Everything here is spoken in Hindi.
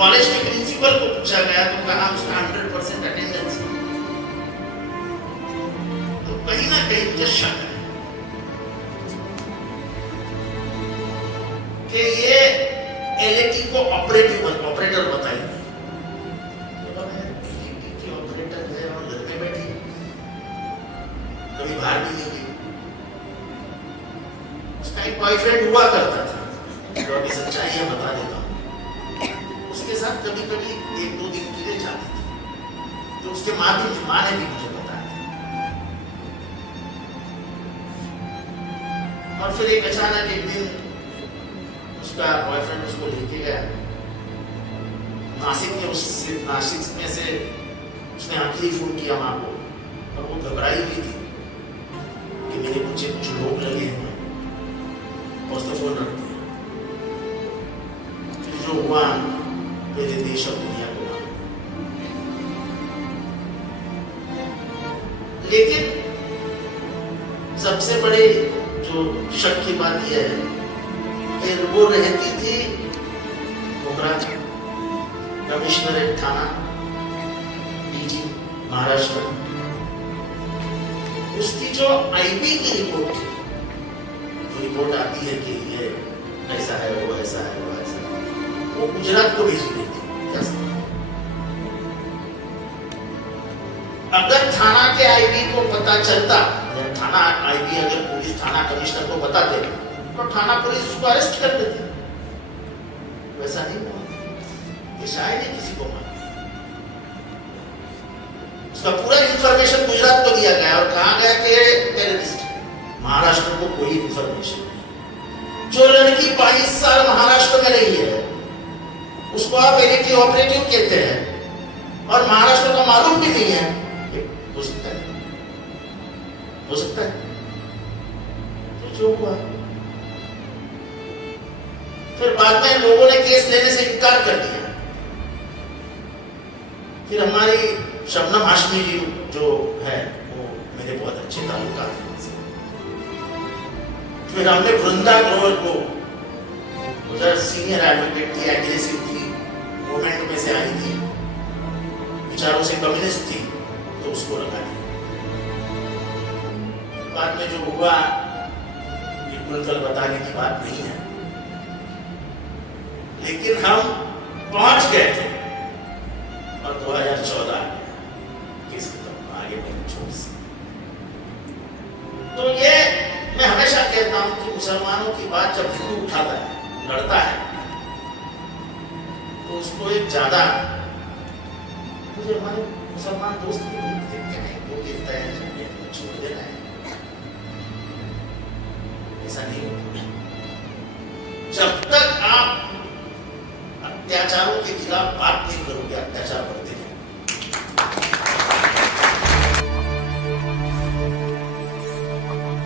कॉलेज के प्रिंसिपल को पूछा गया तो कहा उसका 100% अटेंडेंस है। तो कहीं ना कहीं मुझे शक है कि ये एलईटी को ऑपरेटर बताएंगे। एलईटी की ऑपरेटर है और घर में बैठी, कभी बाहर भी नहीं गई। उसका एक बॉयफ्रेंड हुआ करता था, जो अभी सच्चाई है बता देता हूँ। उसके साथ कभी कभी 1-2 दिन के लिए जाती थी, तो उसके माँ ने भी मुझे बताया। और फिर एक अचानक एक दिन उसका बॉयफ्रेंड उसको लेके गया नासिक में से उसने आखिरी फोन किया माँ को, और वो घबराई हुई थी कि मेरे पीछे कुछ लोग लगे हैं, और उसने फोन रख दिया। फिर जो हुआ मेरे देश और दुनिया को मालूम। लेकिन सबसे बड़ी जो शक की बात यह है कि वो रहती थी मुंब्रा, कमिश्नरेट थाना, डीजी महाराष्ट्र। उसकी जो आईबी की रिपोर्ट थी, जो रिपोर्ट आती है कि ये ऐसा है, वो ऐसा है, वो ऐसा है, वो गुजरात को भेजी गई थी। अगर थाना के आईबी को पता चलता, थाना आईबी अगर पुलिस थाना कमिश्नर को बताते तो थाना पुलिस उसको अरेस्ट कर देती। वैसा नहीं हुआ, ये शायद ही किसी को मालूम। उसका पूरा इंफॉर्मेशन गुजरात को दिया गया और कहा गया कि टेररिस्ट है। महाराष्ट्र को कोई इंफॉर्मेशन नहीं। जो लड़की 22 साल महाराष्ट्र में रही है उसको आप एलईटी ऑपरेटिव कहते हैं और महाराष्ट्र को मालूम भी नहीं है। हो सकता है, हो सकता है। तो जो हुआ, फिर बाद में लोगों ने केस लेने से इनकार कर दिया। फिर हमारी शबनम हाशमी जी जो है वो मेरे बहुत अच्छे ताल्लुकात हैं उनसे। फिर हमने वृंदा ग्रोवर को, उधर सीनियर एडवोकेट थी, एग्रेसिव थी, मूवमेंट में से आई थी, विचारों से कम्युनिस्ट थी, तो उसको लगा दिया। बाद में जो हुआ ये खुलकर बताने की बात नहीं है, लेकिन हम पहुंच गए थे और 2014 केस खत्म, आगे मैंने छोड़ सी। तो ये मैं हमेशा कहता हूं कि मुसलमानों की बात जब हिंदू उठाता है, लड़ता है, तो उसको एक ज्यादा, मुझे हमारे मुसलमान दोस्त भी देखते हैं, वो गिरता है, छोड़ देना है, ऐसा नहीं होता। जब तक आप अत्याचारों के खिलाफ बात नहीं करोगे, अत्याचार